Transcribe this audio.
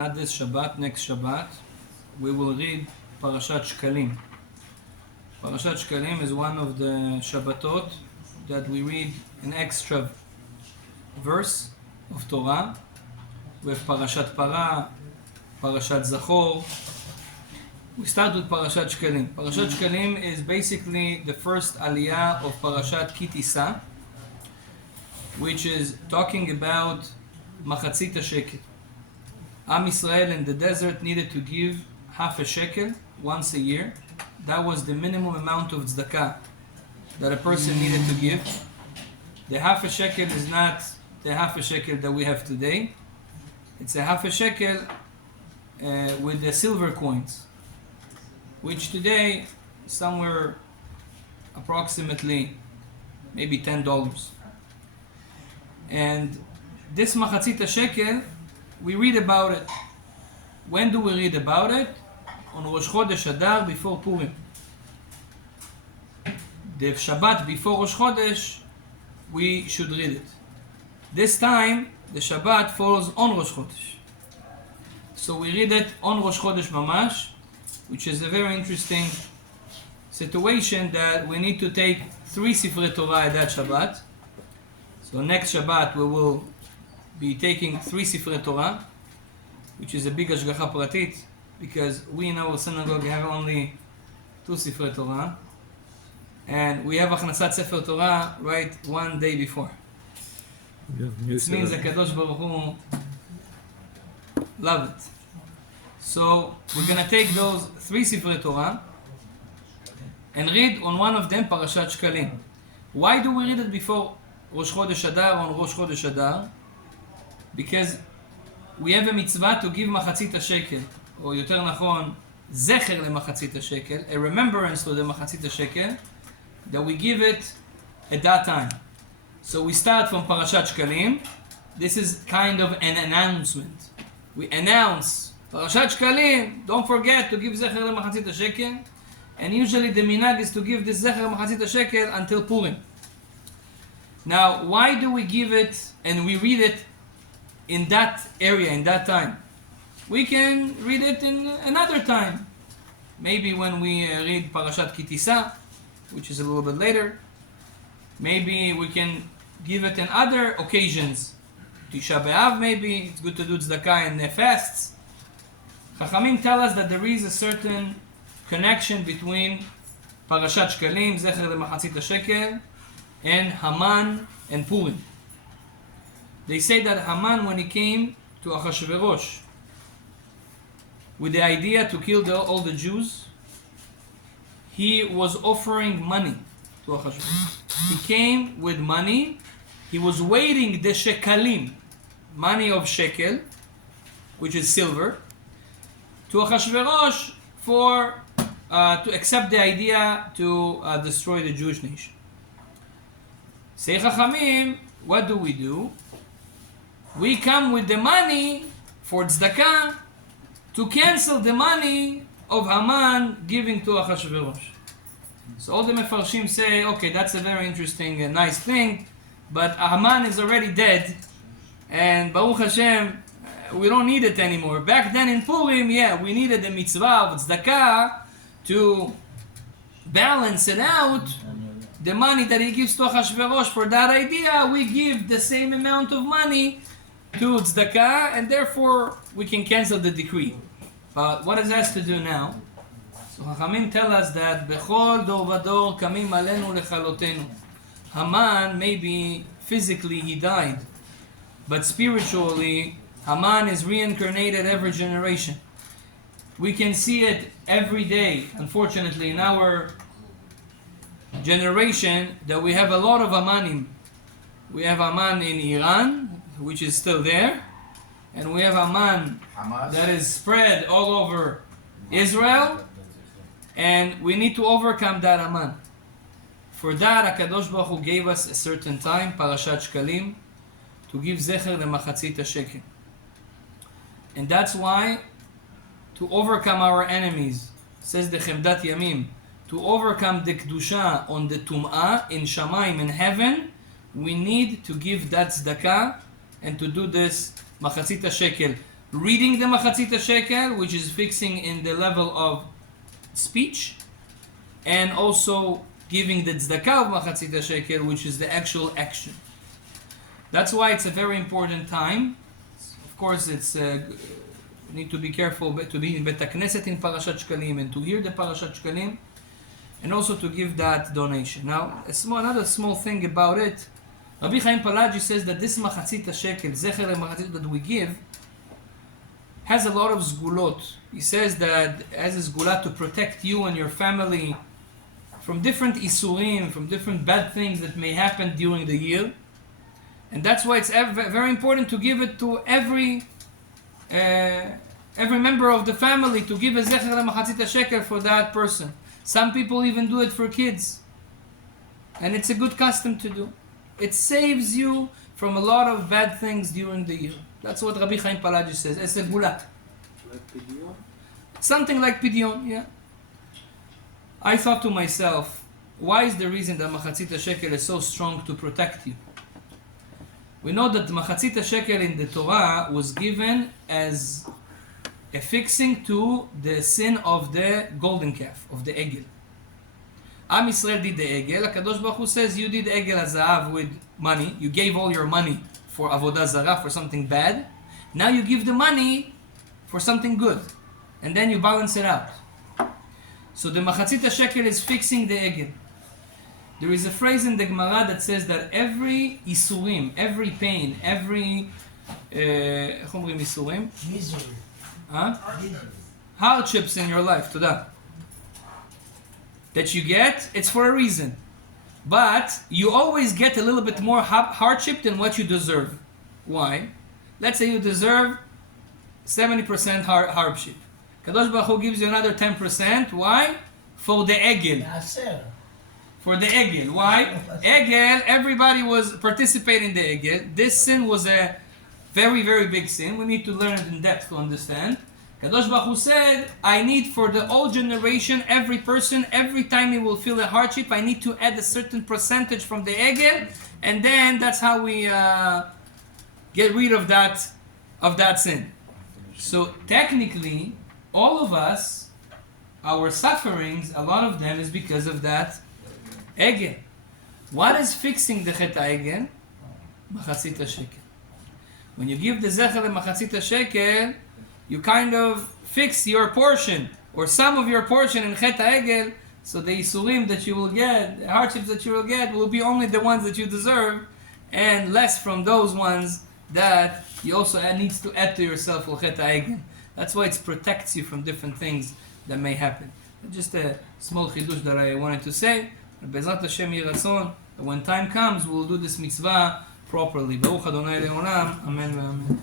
This Shabbat, next Shabbat, we will read parashat shekalim. Parashat shekalim is one of the Shabbatot that we read an extra verse of Torah. We have parashat para, parashat zachor. We start with parashat shekalim. Parashat shekalim is basically the first aliyah of parashat kitisa, which is talking about Machatzit haShekel. Am Israel in the desert needed to give half a shekel once a year. That was the minimum amount of tzedakah that a person needed to give. The half a shekel is not the half a shekel that we have today. It's a half a shekel with the silver coins, which today somewhere approximately maybe $10. And this Machatzit haShekel, we read about it. When do we read about it? On Rosh Chodesh Adar, before Purim. The Shabbat before Rosh Chodesh, we should read it. This time, the Shabbat falls on Rosh Chodesh. So we read it on Rosh Chodesh Mamash, which is a very interesting situation that we need to take 3 Sifrei Torah at that Shabbat. So next Shabbat we will be taking 3 Sifrei Torah, which is a big hashgacha pratit, because we in our synagogue have only 2 Sifrei Torah, and we have Achnasat Sefer Torah right one day before. It means the Kadosh Baruch Hu love it. So we're going to take those 3 Sifrei Torah and read on one of them parashat shekalim. Why do we read it before Rosh Chodesh Adar on Rosh Chodesh Adar? Because we have a mitzvah to give Machatzit haShekel, or יותר נכון, zecher leMachatzit haShekel, a remembrance to the Machatzit haShekel, that we give it at that time. So we start from parashat shekalim. This is kind of an announcement. We announce parashat shekalim, don't forget to give zecher leMachatzit haShekel, and usually the minhag is to give this zecher leMachatzit haShekel until Purim. Now, why do we give it and we read it in that area, in that time? We can read it in another time. Maybe when we read parashat kitisa, which is a little bit later. Maybe we can give it in other occasions. Tisha B'Av maybe, it's good to do tzedakah in the fasts. Chachamim tell us that there is a certain connection between parashat shekalim, zecher leMachatzit haShekel, and Haman and Purim. They say that Haman, when he came to Achashverosh with the idea to kill all the Jews, he was offering money to Achashverosh. He came with money. He was waiting the shekalim, money of shekel, which is silver, to Achashverosh for to accept the idea to destroy the Jewish nation. Say Chachamim, what do? We come with the money for tzedakah to cancel the money of Haman giving to Achashverosh. So all the Mefarshim say, okay, that's a very interesting and nice thing, but Haman is already dead, and Baruch Hashem, we don't need it anymore. Back then in Purim, yeah, we needed the mitzvah of tzedakah to balance it out. The money that he gives to Achashverosh for that idea, we give the same amount of money to tzedakah, and therefore we can cancel the decree. But what does that to do now? So Chachamim tell us that Bechol dor vador kamim alenu lechalotenu. Haman, maybe physically he died, but spiritually Haman is reincarnated every generation. We can see it every day, unfortunately, in our generation, that we have a lot of Hamanim. We have Haman in Iran, which is still there, and we have Haman that is spread all over Israel, and we need to overcome that Haman. For that, HaKadosh Baruch Hu gave us a certain time, parashat shekalim, to give zecher leMachatzit haShekel. And that's why, to overcome our enemies, says the Chevdat Yamim, to overcome the Kedusha on the Tum'ah in Shamayim, in heaven, we need to give that tzedakah and to do this Machatzit haShekel. reading the Machatzit haShekel, which is fixing in the level of speech, and also giving the tzedakah of Machatzit haShekel, which is the actual action. That's why it's a very important time. Of course, it's we need to be careful to be in Bet HaKnesset in parashat shekalim and to hear the parashat shekalim, and also to give that donation. Now, another small thing about it, Rabbi Chaim Palaji says that this Machatzit haShekel, Zecher Machatzit that we give, has a lot of zgulot. He says that as a zgula to protect you and your family from different isurim, from different bad things that may happen during the year. And that's why it's very important to give it to every member of the family, to give a Zecher Machatzit haShekel for that person. Some people even do it for kids. And it's a good custom to do. It saves you from a lot of bad things during the year. That's what Rabbi Chaim Palaji says. It's a gulat. Like pidyon? Something like pidyon, yeah. I thought to myself, why is the reason that Machatzit haShekel is so strong to protect you? We know that Machatzit haShekel in the Torah was given as a fixing to the sin of the golden calf, of the egel. Am Yisrael did the egel. HaKadosh Baruch Hu says, you did egel hazahav with money. You gave all your money for avodah zarah, for something bad. Now you give the money for something good. And then you balance it out. So the Machatzit haShekel is fixing the egel. There is a phrase in the Gemara that says that every isurim, every pain, every איך אומרים isurim? Misery. Hardships in your life, todah, that you get, it's for a reason. But you always get a little bit more hardship than what you deserve. Why? Let's say you deserve 70% hardship. Kadosh Baruch Hu gives you another 10%. Why? For the egel. For the egel. Why? Egel, everybody was participating in the egel. This sin was a very, very big sin. We need to learn it in depth to understand. Kadosh Baruch Hu said, I need for the old generation, every person, every time he will feel a hardship, I need to add a certain percentage from the egel, and then that's how we get rid of that sin. So technically, all of us, our sufferings, a lot of them is because of that egel. What is fixing the chet egel? Machatzit haShekel. When you give the zecher Machatzit haShekel, you kind of fix your portion, or some of your portion in chet egel, so the isurim that you will get, the hardships that you will get, will be only the ones that you deserve, and less from those ones that you also needs to add to yourself for chet egel. That's why it protects you from different things that may happen. Just a small chidush that I wanted to say. Be'ezrat Hashem Yeh Ratzon, when time comes, we'll do this mitzvah properly. Baruch Adonai Le'olam. Amen ve'amen.